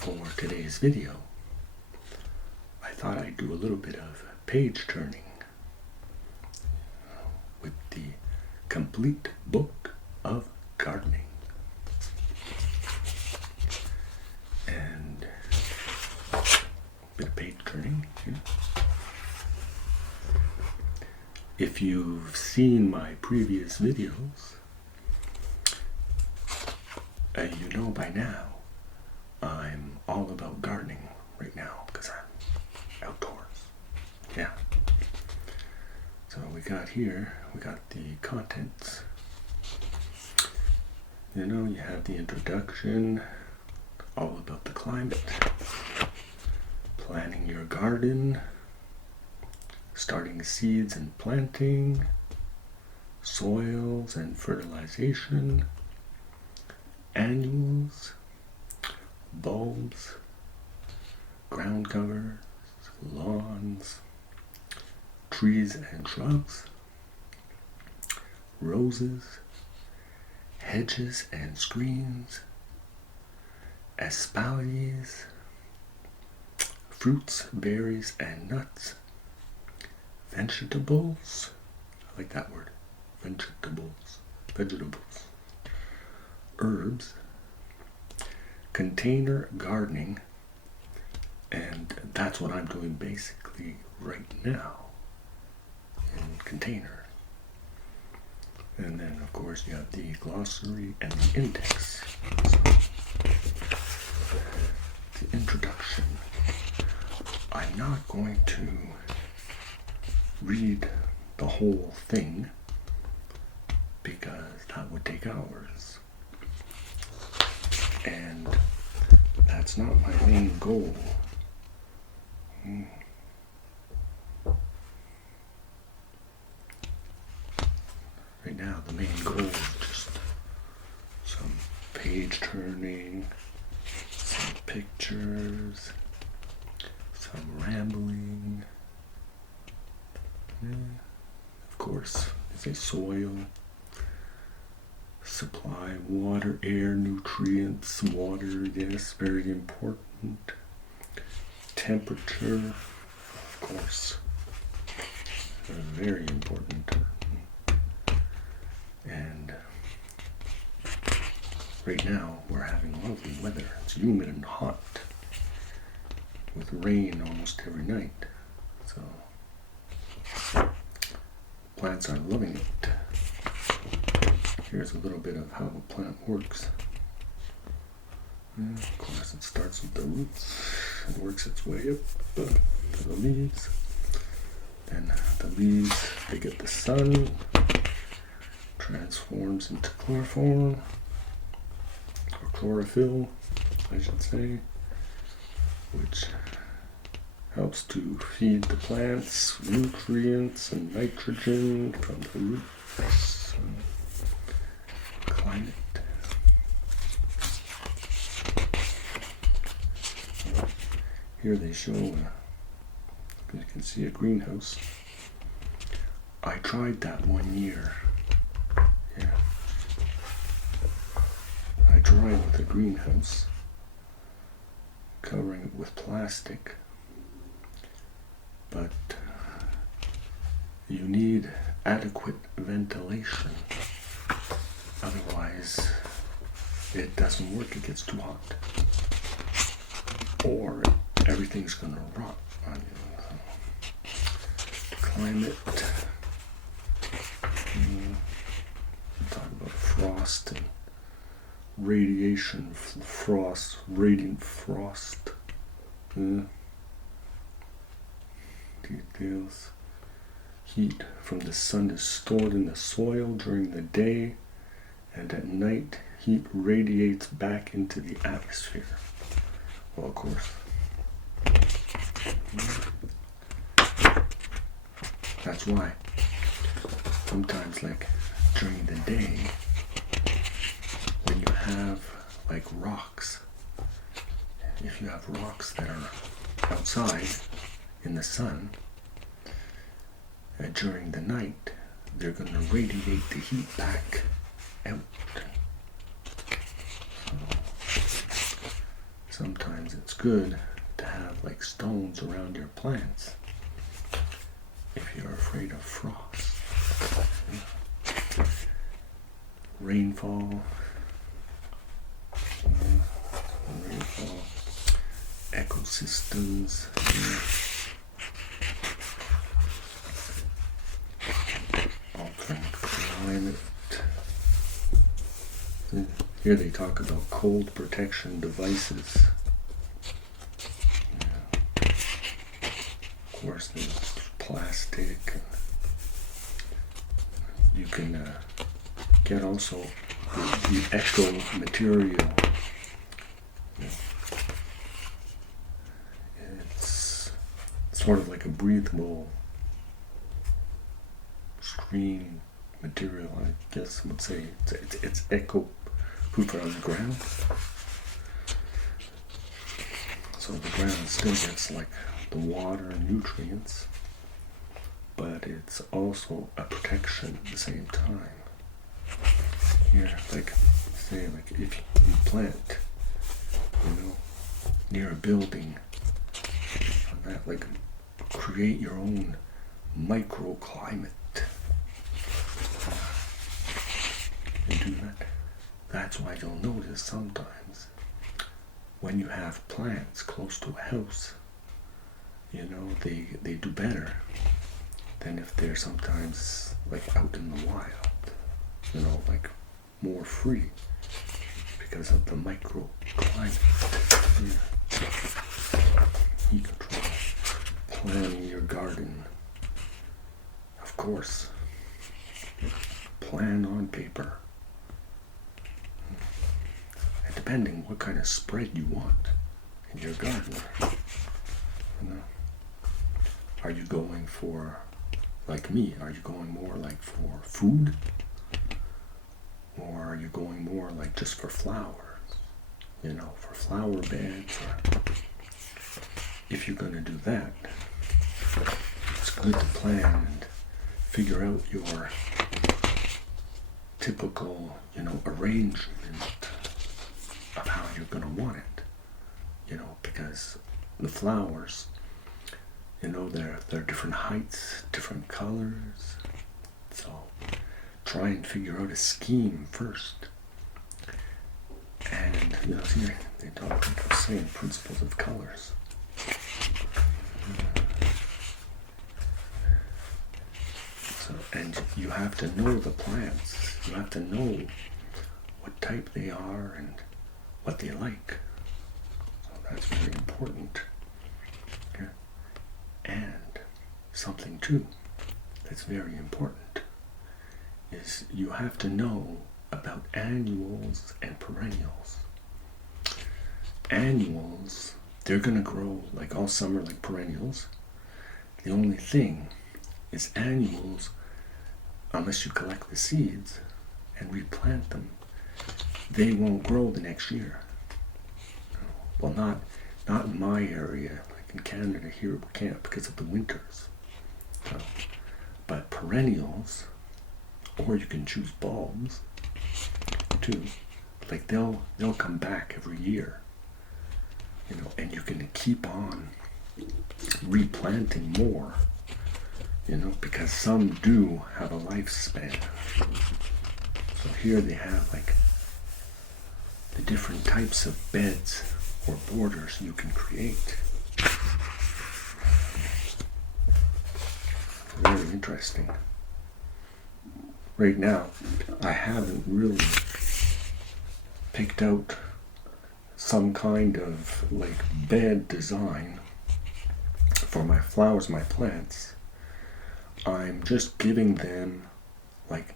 For today's video, I thought I'd do a little bit of page turning with the complete book of gardening. And a bit of page turning here. If you've seen my previous videos, you know by now I'm all about gardening right now because I'm outdoors. Yeah. So we got the contents. You know, you have the introduction, all about the climate, planning your garden, starting seeds and planting, soils and fertilization, annuals, bulbs, ground covers, lawns, trees and shrubs, roses, hedges and screens, espaliers, fruits, berries and nuts, vegetables, I like that word, vegetables, herbs, container gardening, and that's what I'm doing basically right now in container. And then of course you have the glossary and the index. So, the introduction. I'm not going to read the whole thing because that would take hours. And that's not my main goal. Right now the main goal is just some page turning, some pictures, some rambling. Of course, there's a soil, supply, water, air, nutrients, water, yes, very important. Temperature, of course, very important. And right now we're having lovely weather. It's humid and hot with rain almost every night. So plants are loving it. Here's a little bit of how a plant works. And of course it starts with the roots and works its way up to the leaves. Then the leaves, they get the sun, transforms into chloroform, or chlorophyll, I should say, which helps to feed the plants nutrients and nitrogen from the roots. Climate. Here they show, you can see a greenhouse. I tried that one year. Yeah. I tried with a greenhouse, covering it with plastic, but you need adequate ventilation. Otherwise, it doesn't work, it gets too hot. Or everything's going to rot on you. So, climate. Talk about frost and radiation, frost, radiant frost. Details. Heat from the sun is stored in the soil during the day, and at night heat radiates back into the atmosphere. Well, of course. That's why sometimes, like during the day, when you have like rocks, if you have rocks that are outside in the sun, during the night, they're going to radiate the heat back out. So sometimes sometimes it's good to have like stones around your plants if you're afraid of frost. Rainfall, ecosystems, altering climate. Here they talk about cold protection devices. Of course, there's plastic. You can get also the eco material. It's sort of like a breathable screen material, I guess I would say. It's eco proof on the ground. So the ground still gets like the water and nutrients, but it's also a protection at the same time. Here, like, say, like if you plant, near a building, that, like, create your own microclimate. And do that. That's why you'll notice sometimes when you have plants close to a house, they do better than if they're sometimes like out in the wild, like more free because of the microclimate. Heat control, planning your garden, of course, plan on paper. And depending what kind of spread you want in your garden. Are you going for, like me, are you going more like for food? Or are you going more like just for flowers? For flower beds? If you're going to do that, it's good to plan and figure out your typical, arrangement of how you're going to want it. Because the flowers, they're different heights, different colors. So try and figure out a scheme first. And, see, they talk about the same principles of colors. So, and you have to know the plants. You have to know what type they are and what they like. So that's very important. Okay. And something too that's very important is you have to know about annuals and perennials. Annuals, they're going to grow like all summer like perennials. The only thing is annuals, unless you collect the seeds and replant them, they won't grow the next year. Well, not in my area, like in Canada here we can't because of the winters. But perennials, or you can choose bulbs too, like they'll come back every year. And you can keep on replanting more, because some do have a lifespan. So here they have like the different types of beds or borders you can create. Very interesting. Right now, I haven't really picked out some kind of like bed design for my flowers, my plants. I'm just giving them like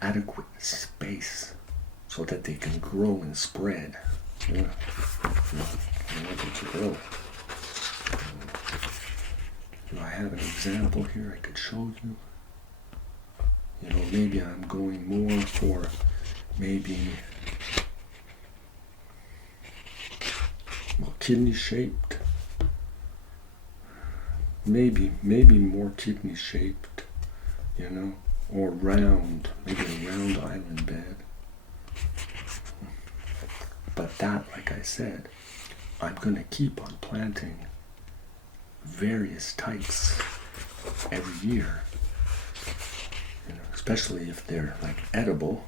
adequate space so that they can grow and spread. Yeah. To grow. Do I have an example here I could show you? Maybe I'm going more for kidney shaped. Maybe more kidney shaped, or round, maybe a round island bed. But that, like I said, I'm going to keep on planting various types every year, especially if they're like edible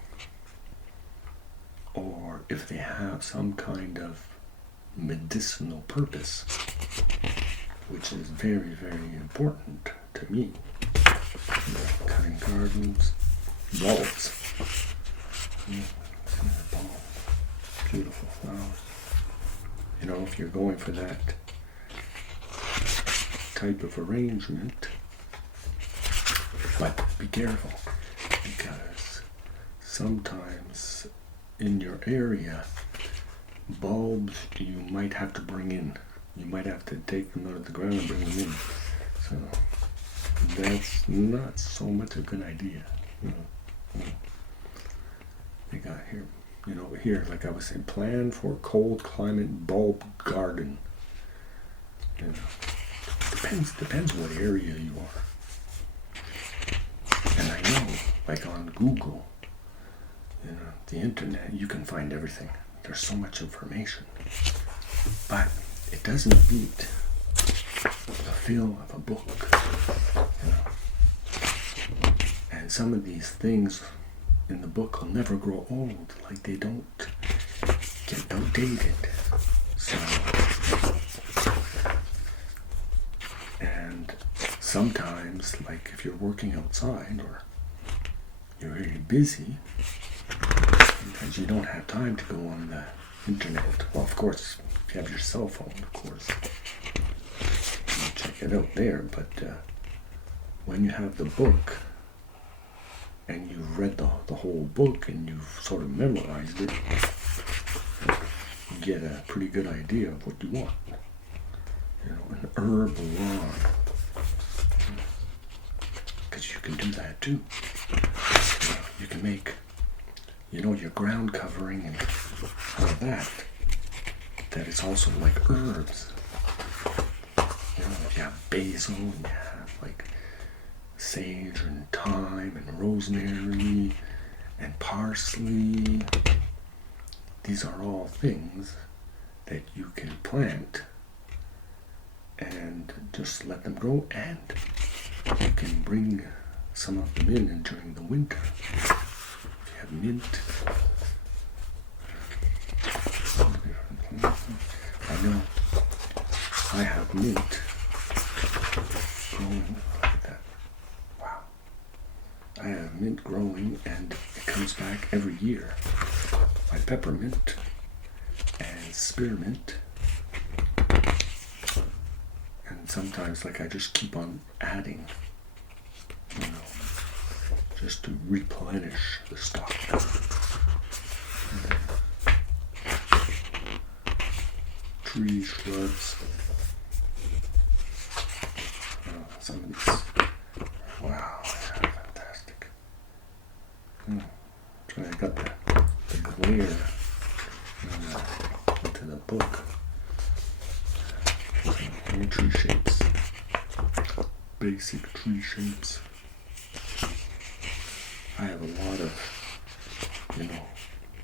or if they have some kind of medicinal purpose, which is very, very important to me. Cutting gardens, bulbs. Beautiful flowers. If you're going for that type of arrangement, but be careful, because sometimes in your area, bulbs you might have to bring in. You might have to take them out of the ground and bring them in. So that's not so much a good idea. They got here, here, like I was saying, plan for cold climate bulb garden. Depends what area you are. And I know, like on Google, the internet, you can find everything. There's so much information. But it doesn't beat the feel of a book. And some of these things in the book will never grow old. Like, they don't get outdated. So, and sometimes, like if you're working outside or you're very busy, because you don't have time to go on the internet. Well, of course, if you have your cell phone, of course, you check it out there. But when you have the book and you've read the whole book and you've sort of memorized it, you get a pretty good idea of what you want. An herb lawn, because you can do that too. You can make, your ground covering and all of that it's also like herbs. You have basil, and you have like sage and thyme and rosemary and parsley. These are all things that you can plant and just let them grow, and you can bring some of them in during the winter. If you have mint, I know I have mint growing. Look at that. Wow. I have mint growing, and it comes back every year. My peppermint and spearmint. And sometimes, I just keep on adding, just to replenish the stock. Trees, shrubs. Some of these. Wow, fantastic. So I got the glare into the book. Any tree shapes. Basic tree shapes. I have a lot of,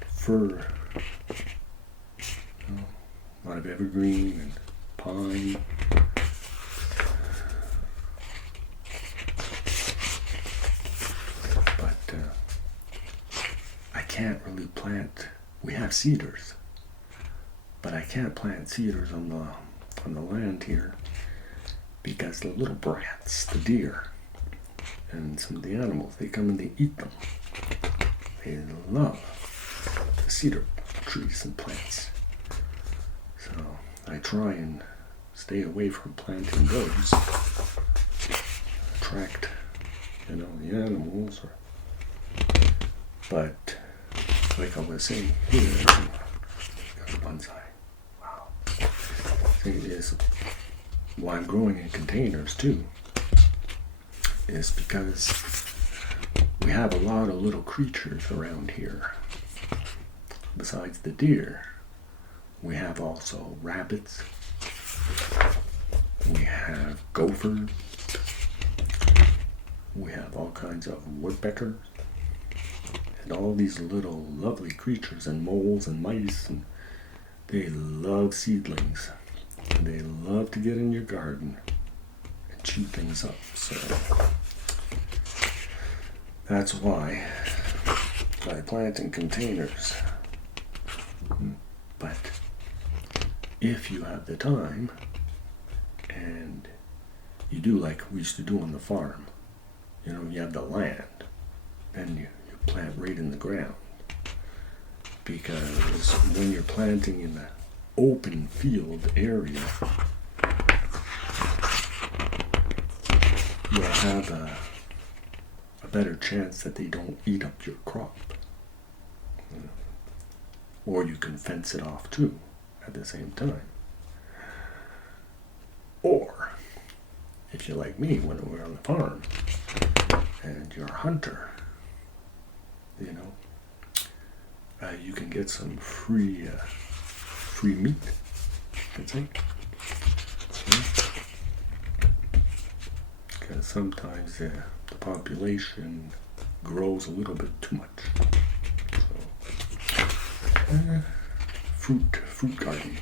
fir, a lot of evergreen and pine. But I can't really plant. We have cedars, but I can't plant cedars on the land here because the little brats, the deer, and some of the animals, they come and they eat them. They love the cedar trees and plants. So I try and stay away from planting those. Attract, the animals. But like I was saying here, got a bonsai. Wow. Thing is, why I'm growing in containers too, is because we have a lot of little creatures around here. Besides the deer, we have also rabbits, we have gophers, we have all kinds of woodpeckers, and all these little lovely creatures, and moles and mice, and they love seedlings. They love to get in your garden and chew things up. So that's why I plant in containers. But if you have the time and you do like we used to do on the farm, you have the land, then you plant right in the ground. Because when you're planting in the open field area, you'll have a better chance that they don't eat up your crop. Or you can fence it off too at the same time. Or, if you're like me when we're on the farm and you're a hunter, you can get some free meat. That's it. Because sometimes the population grows a little bit too much. So, fruit gardening.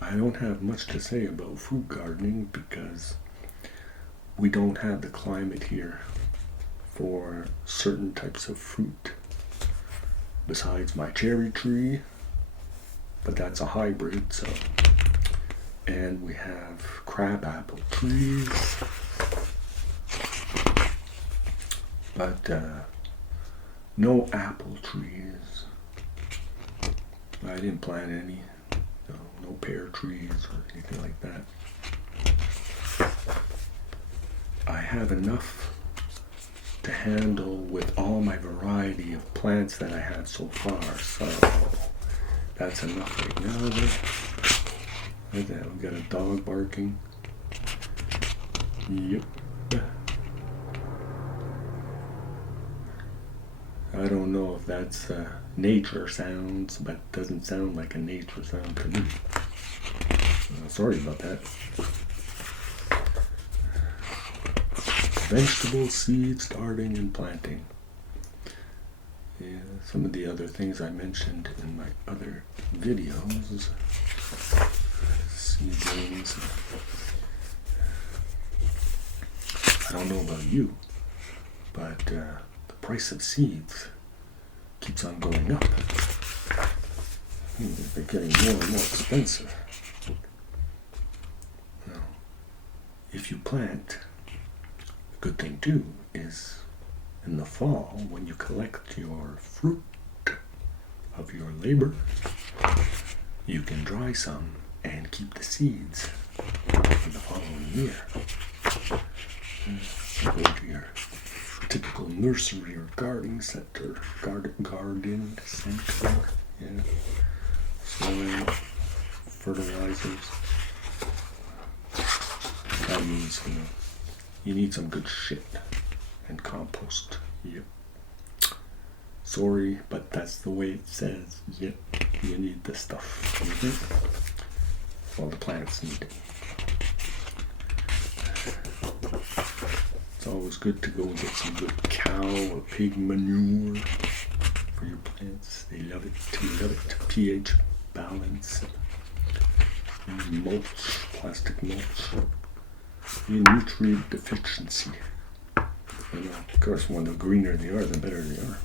I don't have much to say about fruit gardening because we don't have the climate here for certain types of fruit. Besides my cherry tree, but that's a hybrid, so. And we have crabapple trees, but no apple trees. I didn't plant any, no pear trees or anything like that. I have enough to handle with all my variety of plants that I have so far, so that's enough right now. Right there, we got a dog barking. Yep. I don't know if that's nature sounds, but it doesn't sound like a nature sound to me. Sorry about that. Vegetable seed starting and planting. Yeah, some of the other things I mentioned in my other videos. Seedlings. I don't know about you, but the price of seeds keeps on going up. They're getting more and more expensive. Now, if you plant, good thing too is in the fall when you collect your fruit of your labor, you can dry some and keep the seeds for the following year. Go to your typical nursery or garden center, garden center, yeah, soil, fertilizers. That means you need some good shit and compost. Yep. Sorry, but that's the way it says. Yep. You need this stuff. Well, the plants need it. It's always good to go and get some good cow or pig manure for your plants. They love it. They love it. pH balance. Mulch, plastic mulch. Nutrient deficiency. And of course, when the greener they are, the better they are.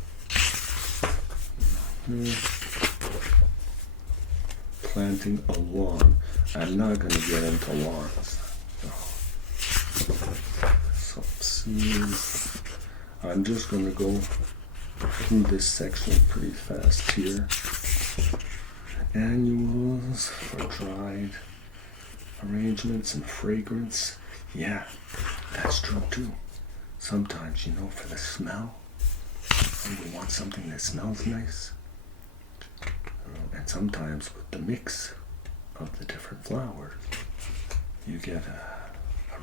Planting a lawn. I'm not going to get into lawns. Some seeds. I'm just going to go through this section pretty fast here. Annuals for dried arrangements and fragrance. Yeah, that's true too. Sometimes, for the smell, we want something that smells nice. And sometimes with the mix of the different flowers, you get a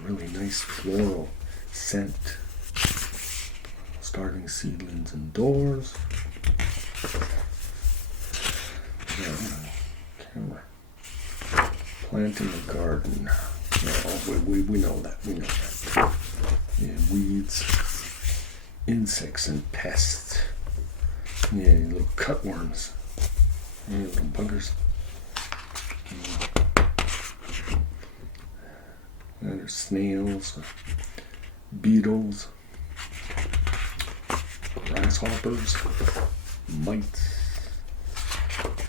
really nice floral scent. Starting seedlings indoors. Planting a garden. We know that. Yeah, weeds, insects, and pests. Yeah, little cutworms. Any little buggers. And there's snails, beetles, grasshoppers, mites,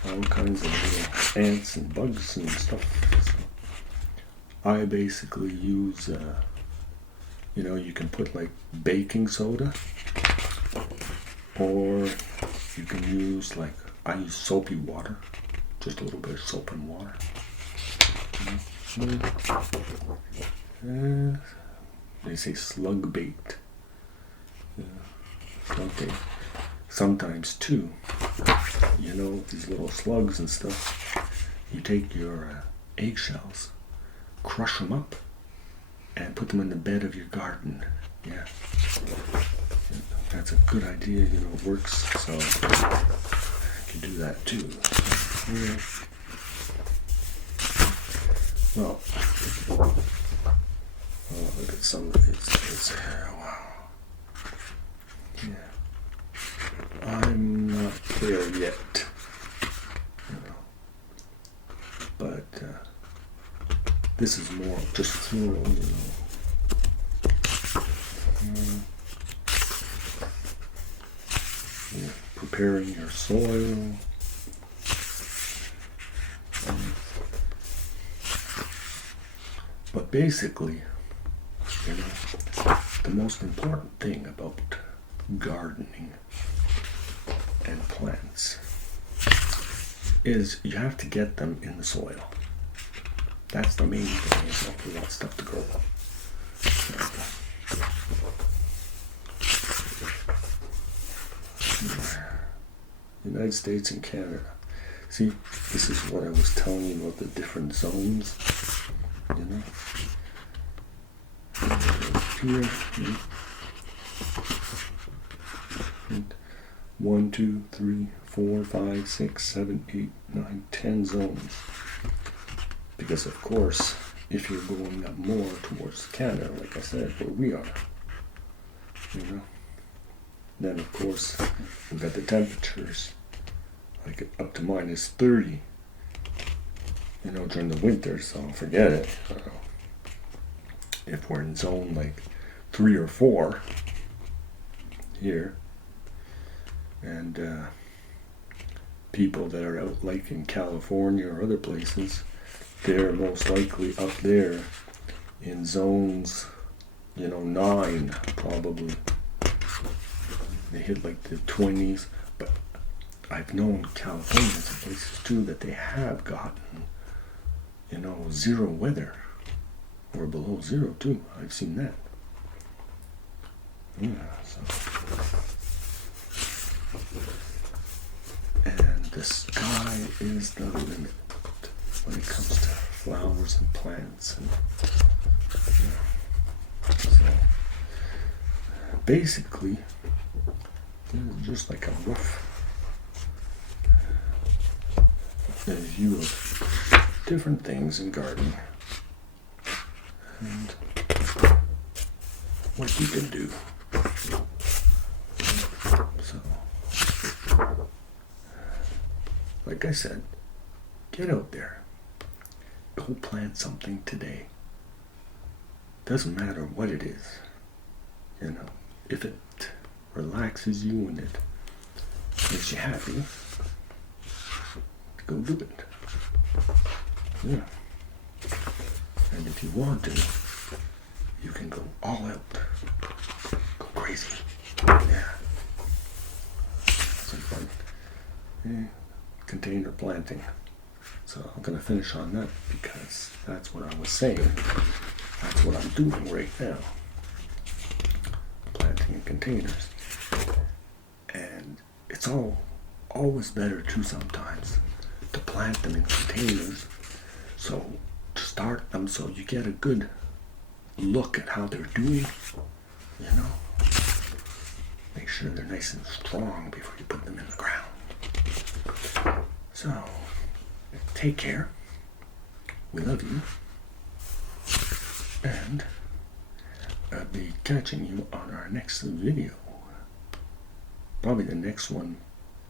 all kinds of little ants and bugs and stuff. So I basically use, you can put like baking soda, or you can use I use soapy water, just a little bit of soap and water. They say slug bait. Slug bait. Sometimes too, these little slugs and stuff, you take your eggshells, crush them up, and put them in the bed of your garden. Yeah. That's a good idea, it works, so you can do that too. Yeah. Well, look at some of these things here. Wow. Yeah. I'm not there yet. But this is more just floral, preparing your soil. But basically, the most important thing about gardening and plants is you have to get them in the soil. That's the main thing, if you want stuff to grow. United States and Canada. See, this is what I was telling you about the different zones. Here, 1, 2, 3, 4, 5, 6, 7, 8, 9, 10 zones. Because of course, if you're going up more towards Canada, like I said, where we are, then of course we've got the temperatures like up to minus 30. During the winter, so forget it. If we're in zone 3 or 4 here, and people that are out in California or other places, they're most likely up there in zones, 9 probably. They hit the 20s, but I've known California and places too that they have gotten, zero weather, or below zero too. I've seen that. Yeah, so. And the sky is the limit when it comes to flowers and plants. And so basically, this is just like a rough view of different things in gardening and what you can do. So, like I said, get out there. Go plant something today. Doesn't matter what it is. If it relaxes you and it makes you happy, go do it. Yeah. And if you want to, you can go all out. Go crazy. Yeah. Some fun. Yeah. Container planting. So I'm going to finish on that because that's what I was saying. That's what I'm doing right now. Planting in containers. And it's always better too sometimes to plant them in containers, so to start them so you get a good look at how they're doing, make sure they're nice and strong before you put them in the ground. So take care, we love you, and I'll be catching you on our next video, probably the next one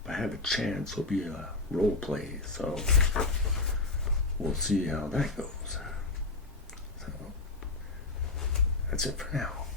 I have a chance, it'll be a role play. So we'll see how that goes. So that's it for now.